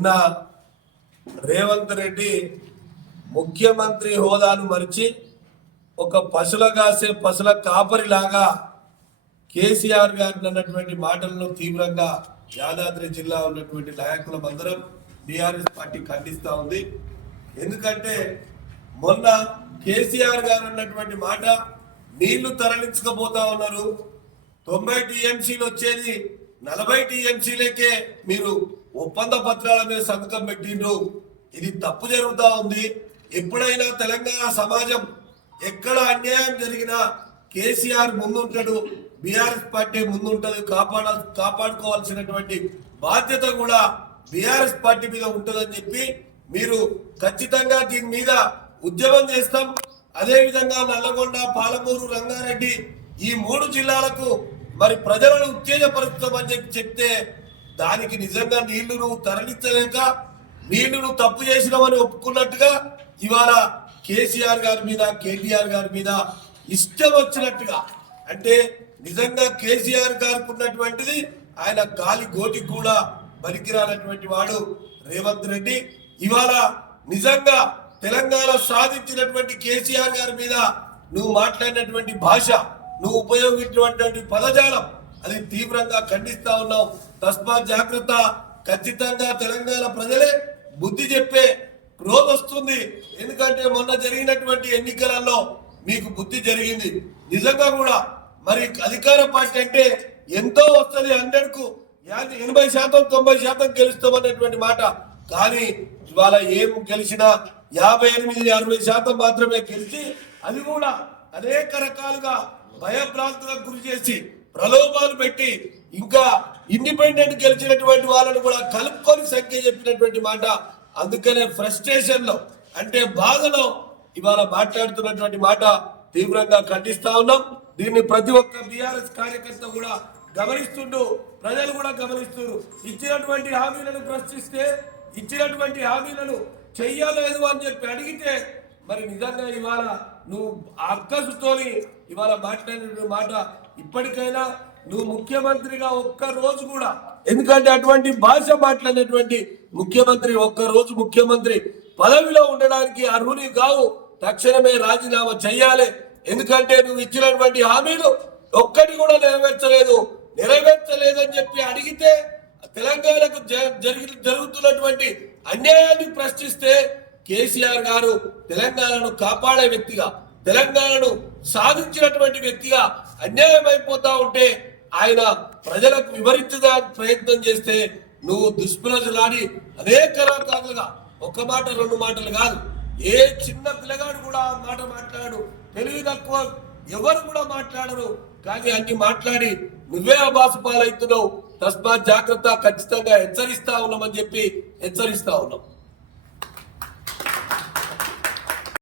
నిన్న రేవంత్ రెడ్డి ముఖ్యమంత్రి హోదాను మరిచి ఒక పశుల కాసే పశుల కాపరిలాగా కేసీఆర్ గారు అన్నటువంటి మాటలను తీవ్రంగా యాదాద్రి జిల్లా ఉన్నటువంటి నాయకులందరం బీఆర్ఎస్ పార్టీ ఖండిస్తూ ఉంది. ఎందుకంటే మొన్న కేసీఆర్ గారు అన్నటువంటి మాట నీళ్లు తరలించకపోతా ఉన్నారు, 90 టీఎంసీలు వచ్చేది 40 టీఎంసీలకే మీరు ఒప్పంద పత్రాల మీద సంతకం పెట్టిండ్రు. ఇది తప్పు జరుగుతూ ఉంది. ఎప్పుడైనా తెలంగాణ సమాజం ఎక్కడ అన్యాయం జరిగినా కేసీఆర్ ముందుంటాడు, బీఆర్ఎస్ పార్టీ ముందుంటది. కాపాడుకోవాల్సినటువంటి బాధ్యత కూడా బీఆర్ఎస్ పార్టీ మీద ఉంటుందని చెప్పి మీరు ఖచ్చితంగా దీని మీద ఉద్యమం చేస్తాం. అదేవిధంగా నల్లగొండ, పాలమూరు, రంగారెడ్డి ఈ 3 జిల్లాలకు మరి ప్రజలను ఉత్తేజపరుస్తామని చెప్తే దానికి నిజంగా నీళ్లు నువ్వు తరలించలేక నీళ్లు నువ్వు తప్పు చేసినావని ఒప్పుకున్నట్టుగా ఇవాళ కేసీఆర్ గారి మీద, కేటీఆర్ గారి మీద ఇష్టం వచ్చినట్టుగా, అంటే నిజంగా కేసీఆర్ గారికి ఉన్నటువంటిది ఆయన గాలి గోటికి కూడా బలికిరానటువంటి వాడు రేవంత్ రెడ్డి. ఇవాళ నిజంగా తెలంగాణ సాధించినటువంటి కేసీఆర్ గారి మీద నువ్వు మాట్లాడినటువంటి భాష, నువ్వు ఉపయోగించినటువంటి పదజాలం అది తీవ్రంగా ఖండిస్తా ఉన్నావు. తస్మాత్ జాగ్రత్త. ఖచ్చితంగా తెలంగాణ ప్రజలే బుద్ధి చెప్పే రోజు వస్తుంది. ఎందుకంటే మొన్న జరిగినటువంటి ఎన్నికలలో మీకు బుద్ధి జరిగింది. నిజంగా కూడా మరి అధికార పార్టీ అంటే ఎంతో వస్తుంది, 100కు 80% 90% గెలుస్తామన్నటువంటి మాట. కానీ ఇవాళ ఏం గెలిచినా 58-60% మాత్రమే గెలిచి, అది కూడా అనేక రకాలుగా భయభ్రాంతులకు గురి చేసి ప్రలోభాలు పెట్టి ఇంకా ఇండిపెండెంట్ గెలిచినటువంటి వాళ్ళను కూడా కలుపుకొని సంఖ్య చెప్పినటువంటి మాట. అందుకనే ఫ్రస్ట్రేషన్ లో, అంటే బాధలో ఇవాళ మాట్లాడుతున్నటువంటి మాట తీవ్రంగా ఖండిస్తా ఉన్నాం. దీన్ని ప్రతి ఒక్క బీఆర్ఎస్ కార్యకర్త కూడా గమనిస్తుంటూ, ప్రజలు కూడా గమనిస్తున్నారు. ఇచ్చినటువంటి హామీలను ప్రశ్నిస్తే, ఇచ్చినటువంటి హామీలను చెయ్యలేదు అని చెప్పి అడిగితే మరి నిజంగా ఇవాళ నువ్వు అక్కసుతోని ఇవాళ మాట్లాడిన మాట ఇప్పటికైనా నువ్వు ముఖ్యమంత్రిగా ఒక్క రోజు కూడా, ఎందుకంటే అటువంటి భాష మాట్లాడినటువంటి ముఖ్యమంత్రి ఒక్కరోజు ముఖ్యమంత్రి పదవిలో ఉండడానికి అర్హుని కావు. తక్షణమే రాజీనామా చెయ్యాలి. ఎందుకంటే నువ్వు ఇచ్చినటువంటి హామీలు ఒక్కటి కూడా నెరవేర్చలేదని చెప్పి అడిగితే, తెలంగాణకు జరుగుతున్నటువంటి అన్యాయాన్ని ప్రశ్నిస్తే కేసీఆర్ గారు తెలంగాణను కాపాడే వ్యక్తిగా, తెలంగాణను సాధించినటువంటి వ్యక్తిగా అన్యాయం అయిపోతా ఉంటే ఆయన ప్రజలకు వివరించడానికి ప్రయత్నం చేస్తే నువ్వు దుష్ప్రజలాడి అనేక రకాలుగా, ఒక మాట 2 మాటలు కాదు, ఏ చిన్న పిల్లగాడు కూడా మాట మాట్లాడు, తెలివి తక్కువ ఎవరు కూడా మాట్లాడరు. కానీ అన్ని మాట్లాడి నువ్వే అబాసు పాలవుతున్నావు. తస్మాత్ జాగ్రత్త. ఖచ్చితంగా హెచ్చరిస్తా ఉన్నామని చెప్పి హెచ్చరిస్తా ఉన్నాం.